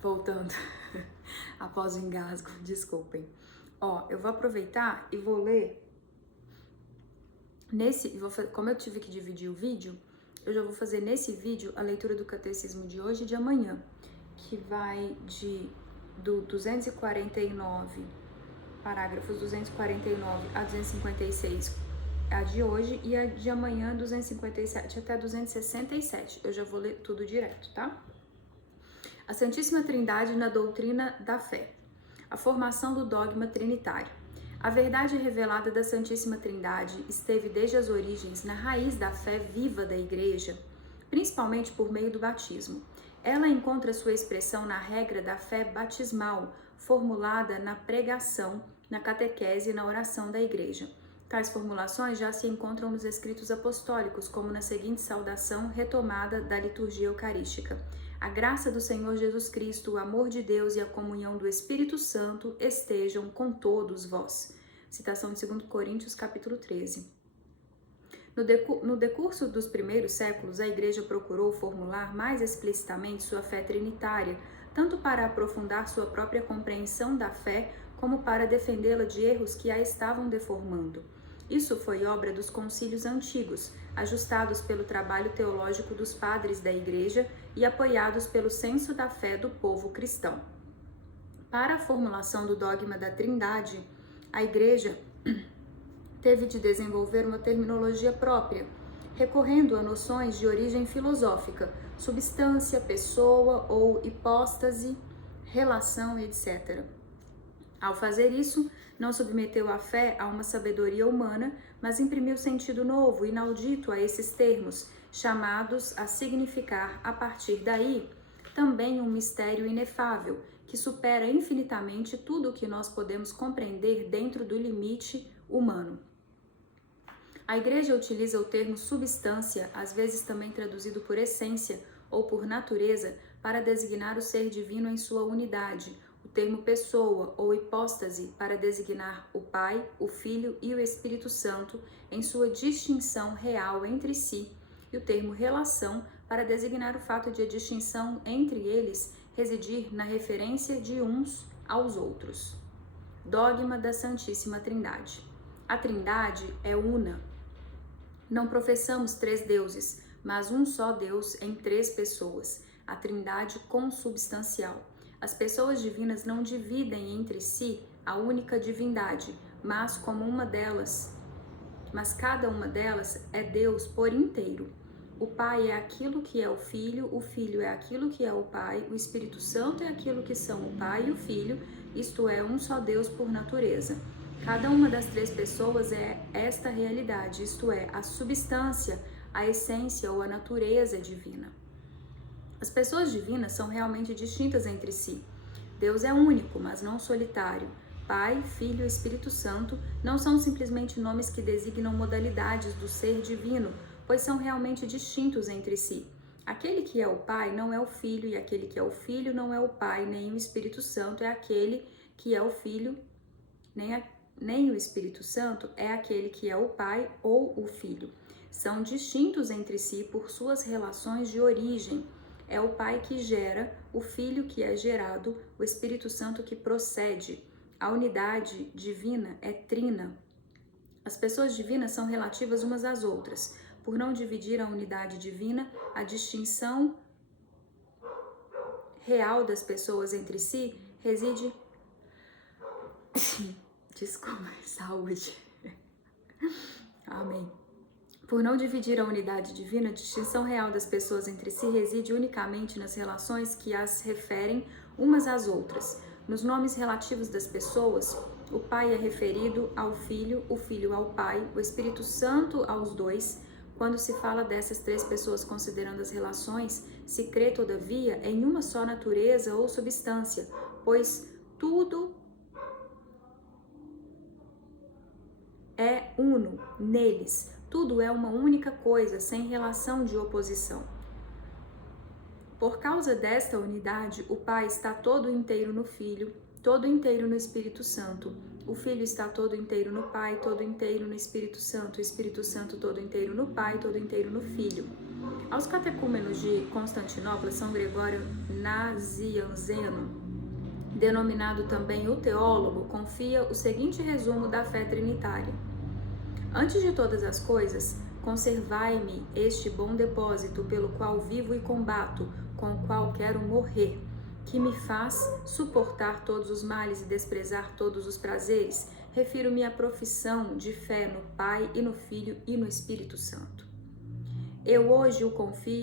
Voltando após o engasgo, desculpem. Eu vou aproveitar e vou ler como eu tive que dividir o vídeo, eu já vou fazer nesse vídeo a leitura do catecismo de hoje e de amanhã, que vai do 249, parágrafos 249 a 256, a de hoje, e a de amanhã 257 até 267. Eu já vou ler tudo direto, tá? A Santíssima Trindade na doutrina da fé. A formação do dogma trinitário. A verdade revelada da Santíssima Trindade esteve desde as origens na raiz da fé viva da Igreja, principalmente por meio do batismo. Ela encontra sua expressão na regra da fé batismal, formulada na pregação, na catequese e na oração da Igreja. Tais formulações já se encontram nos escritos apostólicos, como na seguinte saudação retomada da liturgia eucarística. A graça do Senhor Jesus Cristo, o amor de Deus e a comunhão do Espírito Santo estejam com todos vós. Citação de 2 Coríntios, capítulo 13. No decurso dos primeiros séculos, a Igreja procurou formular mais explicitamente sua fé trinitária, tanto para aprofundar sua própria compreensão da fé, como para defendê-la de erros que a estavam deformando. Isso foi obra dos concílios antigos, ajustados pelo trabalho teológico dos padres da Igreja e apoiados pelo senso da fé do povo cristão. Para a formulação do dogma da Trindade, a Igreja teve de desenvolver uma terminologia própria, recorrendo a noções de origem filosófica, substância, pessoa ou hipóstase, relação, etc. Ao fazer isso, não submeteu a fé a uma sabedoria humana, mas imprimiu sentido novo, inaudito a esses termos, chamados a significar, a partir daí, também um mistério inefável, que supera infinitamente tudo o que nós podemos compreender dentro do limite humano. A Igreja utiliza o termo substância, às vezes também traduzido por essência ou por natureza, para designar o ser divino em sua unidade, o termo pessoa ou hipóstase para designar o Pai, o Filho e o Espírito Santo em sua distinção real entre si, e o termo relação para designar o fato de a distinção entre eles residir na referência de uns aos outros. Dogma da Santíssima Trindade. A Trindade é una. Não professamos três deuses, mas um só Deus em três pessoas, a Trindade consubstancial. As pessoas divinas não dividem entre si a única divindade, mas cada uma delas é Deus por inteiro. O Pai é aquilo que é o Filho é aquilo que é o Pai, o Espírito Santo é aquilo que são o Pai e o Filho, isto é, um só Deus por natureza. Cada uma das três pessoas é esta realidade, isto é, a substância, a essência ou a natureza divina. As pessoas divinas são realmente distintas entre si. Deus é único, mas não solitário. Pai, Filho e Espírito Santo não são simplesmente nomes que designam modalidades do ser divino, pois são realmente distintos entre si. Aquele que é o Pai não é o Filho, e aquele que é o Filho não é o Pai, nem o Espírito Santo é aquele que é o Filho, nem o Espírito Santo é aquele que é o Pai ou o Filho. São distintos entre si por suas relações de origem. É o Pai que gera, o Filho que é gerado, o Espírito Santo que procede. A unidade divina é trina. As pessoas divinas são relativas umas às outras. Por não dividir a unidade divina, a distinção real das pessoas entre si reside... Desculpa, saúde. Amém. Por não dividir a unidade divina, a distinção real das pessoas entre si reside unicamente nas relações que as referem umas às outras. Nos nomes relativos das pessoas, o Pai é referido ao Filho, o Filho ao Pai, o Espírito Santo aos dois. Quando se fala dessas três pessoas considerando as relações, se crê, todavia, em uma só natureza ou substância, pois tudo é uno neles. Tudo é uma única coisa, sem relação de oposição. Por causa desta unidade, o Pai está todo inteiro no Filho, todo inteiro no Espírito Santo. O Filho está todo inteiro no Pai, todo inteiro no Espírito Santo. O Espírito Santo todo inteiro no Pai, todo inteiro no Filho. Aos catecúmenos de Constantinopla, São Gregório Nazianzeno, denominado também o teólogo, confia o seguinte resumo da fé trinitária: antes de todas as coisas, conservai-me este bom depósito pelo qual vivo e combato, com o qual quero morrer, que me faz suportar todos os males e desprezar todos os prazeres. Refiro-me à profissão de fé no Pai e no Filho e no Espírito Santo. Eu hoje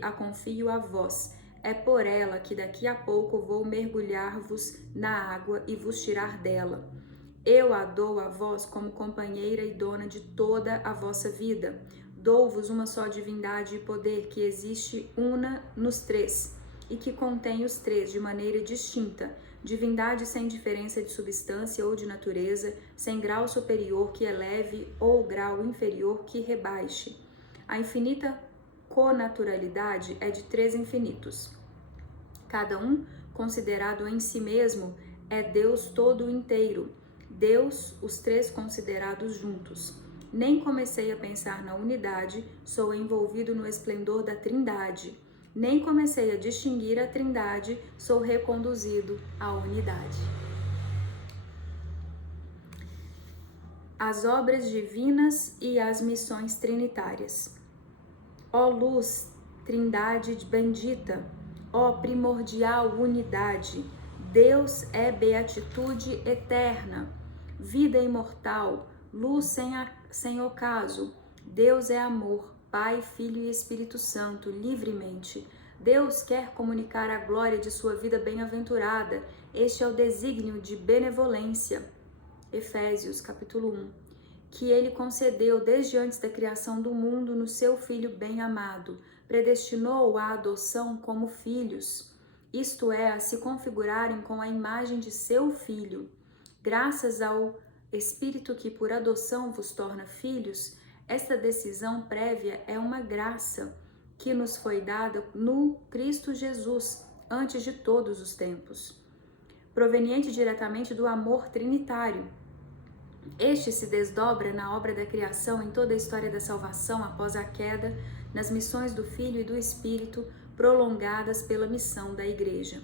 a confio a vós. É por ela que daqui a pouco vou mergulhar-vos na água e vos tirar dela. Eu a dou a vós como companheira e dona de toda a vossa vida. Dou-vos uma só divindade e poder que existe una nos três e que contém os três de maneira distinta, divindade sem diferença de substância ou de natureza, sem grau superior que eleve ou grau inferior que rebaixe. A infinita conaturalidade é de três infinitos. Cada um, considerado em si mesmo, é Deus todo inteiro. Deus, os três considerados juntos. Nem comecei a pensar na unidade, sou envolvido no esplendor da Trindade. Nem comecei a distinguir a Trindade, sou reconduzido à unidade. As obras divinas e as missões trinitárias. Ó luz, Trindade bendita, ó primordial unidade, Deus é beatitude eterna, vida imortal, luz sem ocaso. Deus é amor, Pai, Filho e Espírito Santo, livremente. Deus quer comunicar a glória de sua vida bem-aventurada. Este é o desígnio de benevolência. Efésios, capítulo 1. Que ele concedeu desde antes da criação do mundo no seu Filho bem-amado, predestinou a adoção como filhos, isto é, a se configurarem com a imagem de seu Filho. Graças ao Espírito que por adoção vos torna filhos, esta decisão prévia é uma graça que nos foi dada no Cristo Jesus, antes de todos os tempos, proveniente diretamente do amor trinitário. Este se desdobra na obra da criação, em toda a história da salvação após a queda, nas missões do Filho e do Espírito, prolongadas pela missão da Igreja.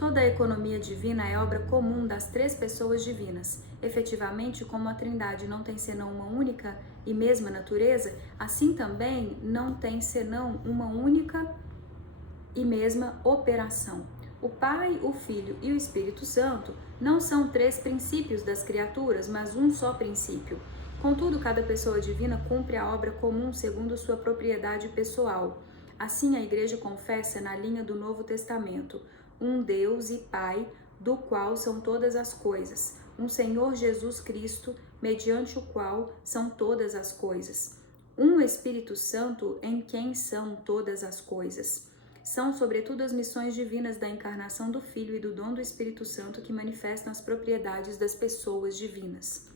Toda a economia divina é obra comum das três pessoas divinas. Efetivamente, como a Trindade não tem senão uma única e mesma natureza, assim também não tem senão uma única e mesma operação. O Pai, o Filho e o Espírito Santo não são três princípios das criaturas, mas um só princípio. Contudo, cada pessoa divina cumpre a obra comum segundo sua propriedade pessoal. Assim, a Igreja confessa na linha do Novo Testamento um Deus e Pai, do qual são todas as coisas, um Senhor Jesus Cristo, mediante o qual são todas as coisas, um Espírito Santo, em quem são todas as coisas. São, sobretudo, as missões divinas da encarnação do Filho e do dom do Espírito Santo que manifestam as propriedades das pessoas divinas.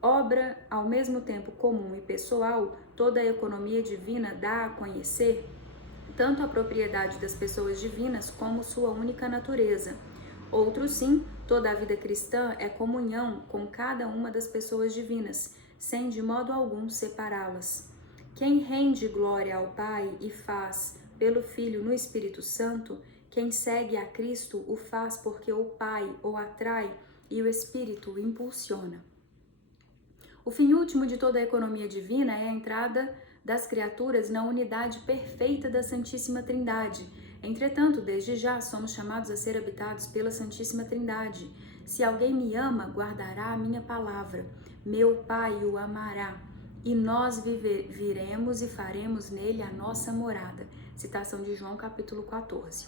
Obra, ao mesmo tempo comum e pessoal, toda a economia divina dá a conhecer tanto a propriedade das pessoas divinas como sua única natureza. Outro sim, toda a vida cristã é comunhão com cada uma das pessoas divinas, sem de modo algum separá-las. Quem rende glória ao Pai e faz pelo Filho no Espírito Santo, quem segue a Cristo o faz porque o Pai o atrai e o Espírito o impulsiona. O fim último de toda a economia divina é a entrada das criaturas na unidade perfeita da Santíssima Trindade. Entretanto, desde já somos chamados a ser habitados pela Santíssima Trindade. Se alguém me ama, guardará a minha palavra. Meu Pai o amará, e nós viremos e faremos nele a nossa morada. Citação de João, capítulo 14.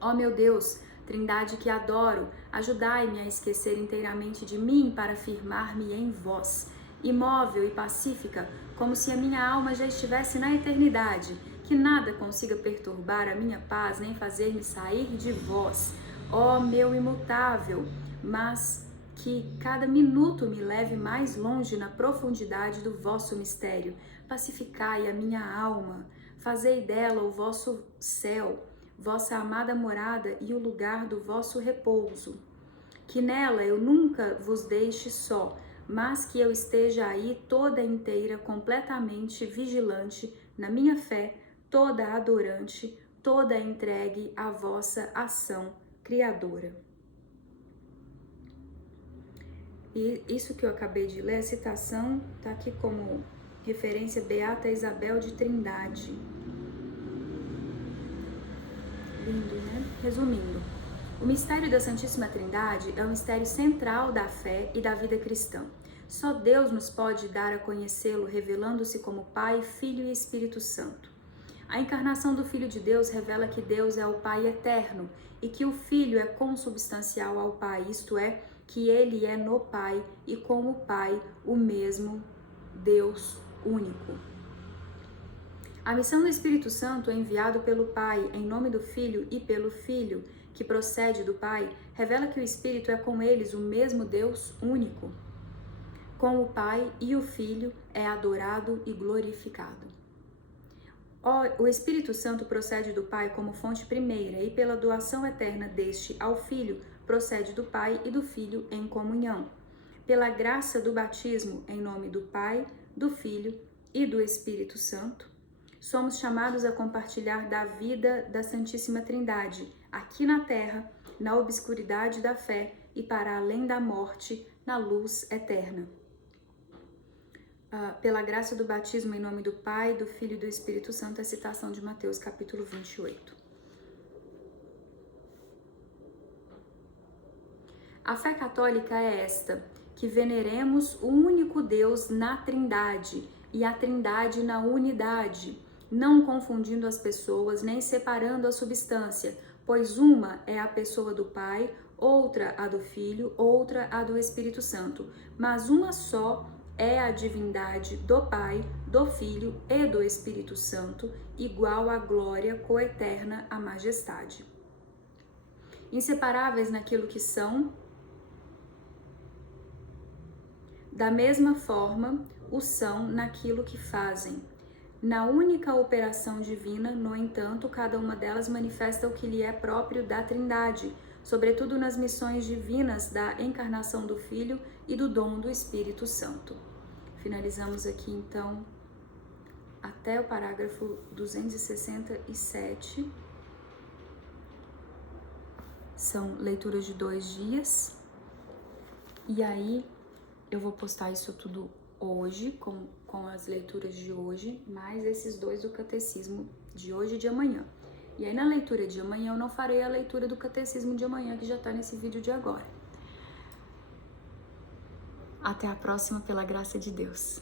Ó meu Deus, Trindade que adoro, ajudai-me a esquecer inteiramente de mim para firmar-me em vós, imóvel e pacífica, como se a minha alma já estivesse na eternidade, que nada consiga perturbar a minha paz, nem fazer-me sair de vós, ó meu imutável, mas que cada minuto me leve mais longe na profundidade do vosso mistério. Pacificai a minha alma, fazei dela o vosso céu, vossa amada morada e o lugar do vosso repouso. que nela eu nunca vos deixe só, mas que eu esteja aí toda inteira, completamente vigilante na minha fé, toda adorante, toda entregue à vossa ação criadora. E isso que eu acabei de ler, a citação está aqui como referência Beata Isabel de Trindade. Lindo, né? Resumindo, o mistério da Santíssima Trindade é o mistério central da fé e da vida cristã. Só Deus nos pode dar a conhecê-lo, revelando-se como Pai, Filho e Espírito Santo. A encarnação do Filho de Deus revela que Deus é o Pai eterno e que o Filho é consubstancial ao Pai, isto é, que ele é no Pai e com o Pai o mesmo Deus único. A missão do Espírito Santo, enviado pelo Pai em nome do Filho e pelo Filho, que procede do Pai, revela que o Espírito é com eles o mesmo Deus único. Com o Pai e o Filho é adorado e glorificado. O Espírito Santo procede do Pai como fonte primeira e pela doação eterna deste ao Filho, procede do Pai e do Filho em comunhão. Pela graça do batismo, em nome do Pai, do Filho e do Espírito Santo, somos chamados a compartilhar da vida da Santíssima Trindade, aqui na terra, na obscuridade da fé e para além da morte, na luz eterna. Pela graça do batismo em nome do Pai, do Filho e do Espírito Santo, é a citação de Mateus capítulo 28. A fé católica é esta, que veneremos o único Deus na Trindade e a Trindade na unidade, não confundindo as pessoas nem separando a substância, pois uma é a pessoa do Pai, outra a do Filho, outra a do Espírito Santo, mas uma só é a divindade do Pai, do Filho e do Espírito Santo, igual à glória coeterna à majestade. Inseparáveis naquilo que são, da mesma forma o são naquilo que fazem. Na única operação divina, no entanto, cada uma delas manifesta o que lhe é próprio da Trindade, sobretudo nas missões divinas da encarnação do Filho e do dom do Espírito Santo. Finalizamos aqui, então, até o parágrafo 267. São leituras de 2 dias. E aí, eu vou postar isso tudo hoje, com as leituras de hoje, mais esses 2 do catecismo de hoje e de amanhã. E aí, na leitura de amanhã, eu não farei a leitura do catecismo de amanhã, que já está nesse vídeo de agora. Até a próxima, pela graça de Deus.